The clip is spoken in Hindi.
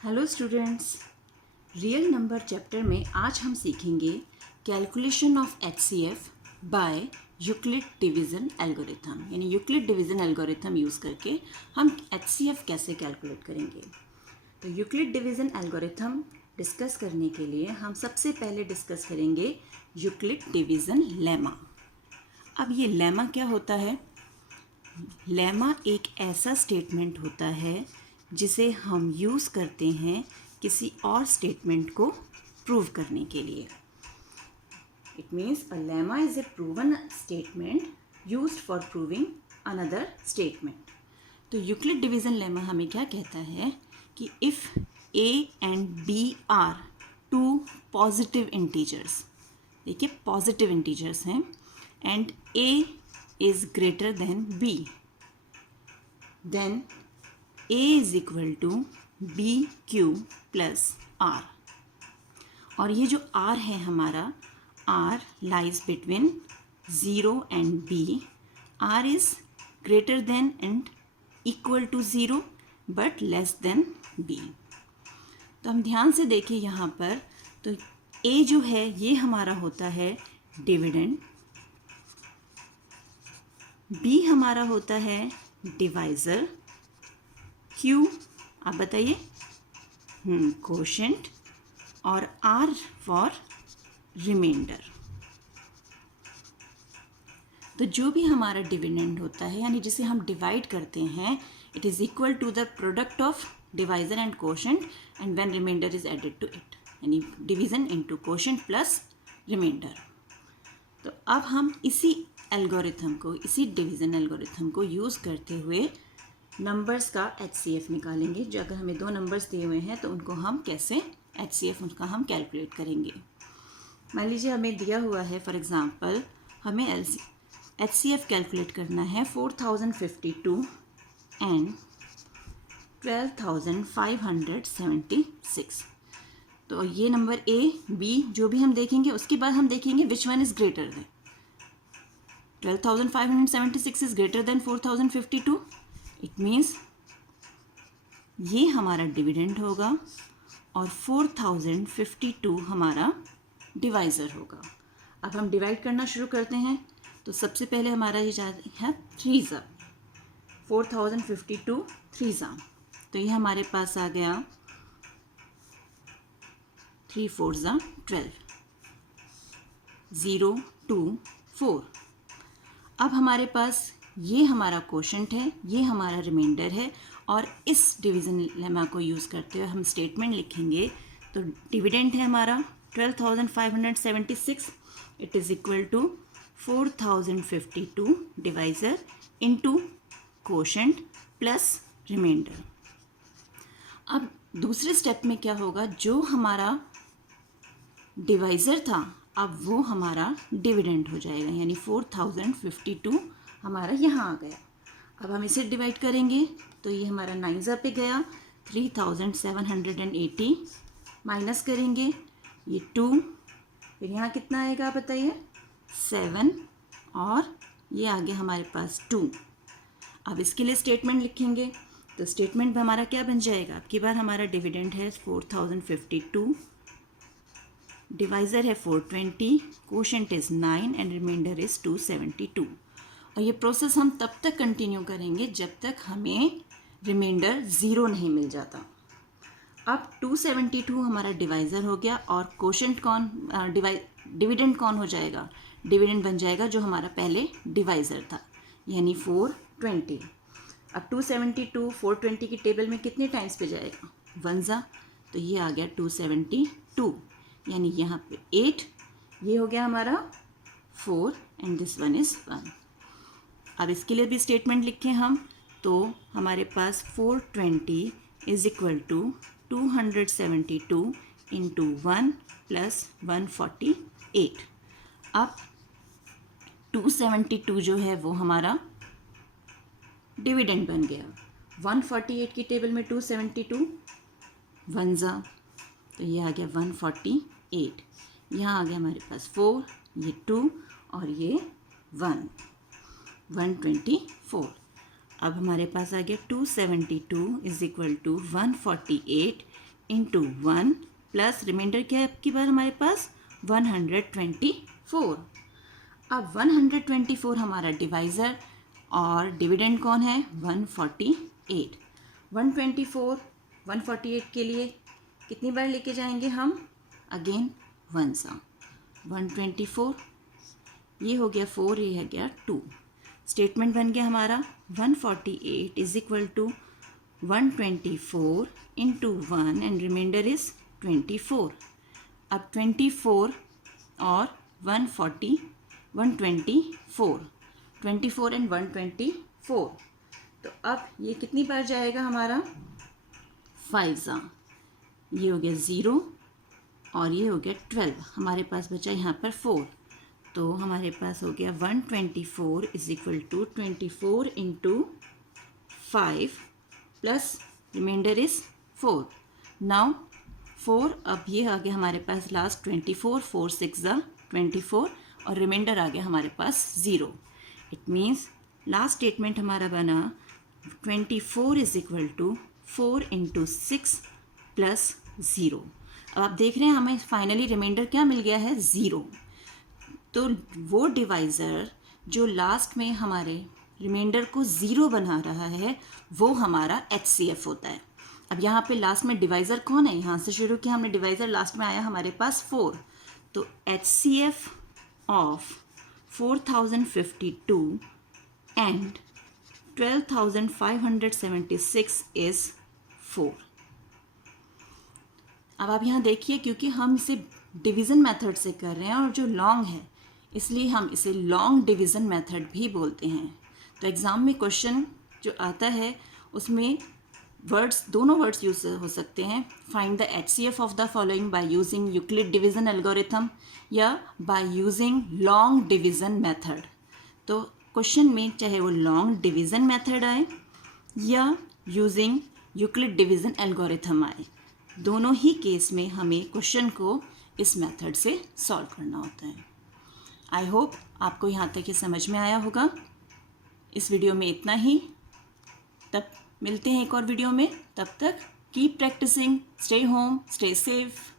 Hello students, real number chapter में आज हम सीखेंगे calculation of HCF by Euclid division algorithm. यानी यूक्लिड डिवीज़न एल्गोरिथम यूज़ करके हम एचसीएफ कैसे कैलकुलेट करेंगे। तो यूक्लिड डिवीज़न एल्गोरिथम डिस्कस करने के लिए हम सबसे पहले डिस्कस करेंगे यूक्लिड डिवीज़न लेमा। अब ये लेमा क्या होता है? लेमा एक ऐसा स्टेटमेंट होता है जिसे हम यूज़ करते हैं किसी और स्टेटमेंट को प्रूव करने के लिए। It means a lemma is a proven statement used for proving another statement. तो यूक्लिड डिवीज़न लेमा हमें क्या कहता है कि if a and b are two positive integers, देखिए पॉजिटिव इंटीजर्स हैं, and a is greater than b, then a is equal to bq plus r। और ये जो r है हमारा, r lies between 0 and b, r is greater than and equal to 0 but less than b। तो हम ध्यान से देखिए यहाँ पर, तो a जो है ये हमारा होता है डिविडेंड, B हमारा होता है डिवाइज़र, Q आप बताइए कोशेंट, और R फॉर रिमाइंडर। तो जो भी हमारा डिविडेंड होता है यानी जिसे हम डिवाइड करते हैं, it is equal to the product of divisor and quotient and when remainder is added to it, यानी division into quotient plus remainder. तो अब हम इसी एल्गोरिथम को, इसी डिवीज़न एल्गोरिथम को यूज़ करते हुए नंबर्स का एचसीएफ निकालेंगे। जो अगर हमें दो नंबर्स दिए हुए हैं तो उनको हम कैसे एचसीएफ उनका हम कैलकुलेट करेंगे। मान लीजिए हमें दिया हुआ है, फॉर एग्जांपल हमें एचसीएफ कैलकुलेट करना है 4052 एंड 12576। तो ये नंबर ए बी जो भी हम देखेंगे, उसके बाद हम देखेंगे which one is greater than. 12576 is greater than 4052, it means ये हमारा डिविडेंड होगा और 4052 हमारा डिवाइज़र होगा। अब हम डिवाइड करना शुरू करते हैं। तो सबसे पहले हमारा ये जाता है 3 ज़ा, 4052 3 ज़ा, तो ये हमारे पास आ गया 3 4 ज़ा 12, 0 2 4। अब हमारे पास ये हमारा कोशेंट है, ये हमारा रिमाइंडर है, और इस डिवीज़न लेमा को यूज़ करते हुए हम स्टेटमेंट लिखेंगे। तो डिविडेंड है हमारा 12576, it is equal to 4052 divisor into quotient plus remainder. अब दूसरे स्टेप में क्या होगा, जो हमारा डिवाइज़र था अब वो हमारा डिविडेंड हो जाएगा, यानी 4052 हमारा यहाँ आ गया। अब हम इसे डिवाइड करेंगे तो ये हमारा 9 ज़ा पे गया, 3780 माइनस करेंगे ये 2, फिर यहाँ कितना आएगा आप बताइए 7, और ये आ गया हमारे पास 2। अब इसके लिए स्टेटमेंट लिखेंगे। तो स्टेटमेंट में हमारा क्या बन जाएगा, अब की बार हमारा डिविडेंड है 4052, डिवाइज़र है 420, quotient is 9 and remainder is 272। और ये प्रोसेस हम तब तक कंटिन्यू करेंगे जब तक हमें रिमाइंडर 0 नहीं मिल जाता। अब 272 हमारा डिवाइज़र हो गया, और कोशेंट कौन, डिविडेंड कौन हो जाएगा, डिविडेंड बन जाएगा जो हमारा पहले डिवाइज़र था, यानी 420। अब 272 420 की टेबल में कितने टाइम्स पे जाएगा, 1 ज़ा, तो ये आ गया 272, यानी यहाँ पे 8, ये हो गया हमारा 4 एंड दिस वन इज़ 1। अब इसके लिए भी स्टेटमेंट लिखें हम, तो हमारे पास 420 is equal to 272 into 1 plus 148। अब 272 जो है वो हमारा डिविडेंड बन गया, 148 की टेबल में 272 1 ज़ा, तो ये आ गया 148, यहाँ आ गया हमारे पास 4, ये 2 और ये 1, 124। अब हमारे पास आ गया 272 is equal to 148 into 1 plus remainder क्या है आपकी बार हमारे पास 124। अब 124 हमारा डिवाइज़र और डिविडेंड कौन है 148। 148 के लिए कितनी बार लेके जाएंगे हम अगेन 1 सा 124, ये हो गया 4, ये हो गया 2। स्टेटमेंट बन गया हमारा 148 is equal to 124 into 1 and remainder is 24। अब 24 और 124 एंड 124, तो अब ये कितनी बार जाएगा हमारा 5 सा, ये हो गया 0 और ये हो गया 12, हमारे पास बचा यहाँ पर 4, तो हमारे पास हो गया 124 is equal to 24 into 5 plus remainder is 4। Now 4, अब ये आ गया हमारे पास लास्ट 24, 4 6 ज़ा 24 और रिमाइंडर आ गया हमारे पास 0। इट मीन्स लास्ट स्टेटमेंट हमारा बना 24 is equal to 4 into 6 plus 0। अब आप देख रहे हैं हमें फाइनली रिमाइंडर क्या मिल गया है 0। तो वो डिवाइज़र जो लास्ट में हमारे रिमाइंडर को 0 बना रहा है वो हमारा HCF होता है। अब यहाँ पे लास्ट में डिवाइज़र कौन है, यहाँ से शुरू किया हमने, डिवाइज़र लास्ट में आया हमारे पास 4, तो HCF ऑफ 4052 एंड 12576 इज़ 4। अब आप यहाँ देखिए, क्योंकि हम इसे डिवीज़न मेथड से कर रहे हैं और जो लॉन्ग है इसलिए हम इसे लॉन्ग डिवीज़न मेथड भी बोलते हैं। तो एग्ज़ाम में क्वेश्चन जो आता है उसमें दोनों वर्ड्स यूज हो सकते हैं, find the HCF of the following by using Euclid division algorithm या by using long division method. तो क्वेश्चन में चाहे वो लॉन्ग डिवीज़न मेथड आए या यूजिंग यूक्लिड डिवीज़न एल्गोरिथम आए, दोनों ही केस में हमें क्वेश्चन को इस मेथड से सॉल्व करना होता है। आई होप आपको यहाँ तक ये समझ में आया होगा। इस वीडियो में इतना ही, तब मिलते हैं एक और वीडियो में। तब तक keep practising, stay home, stay safe.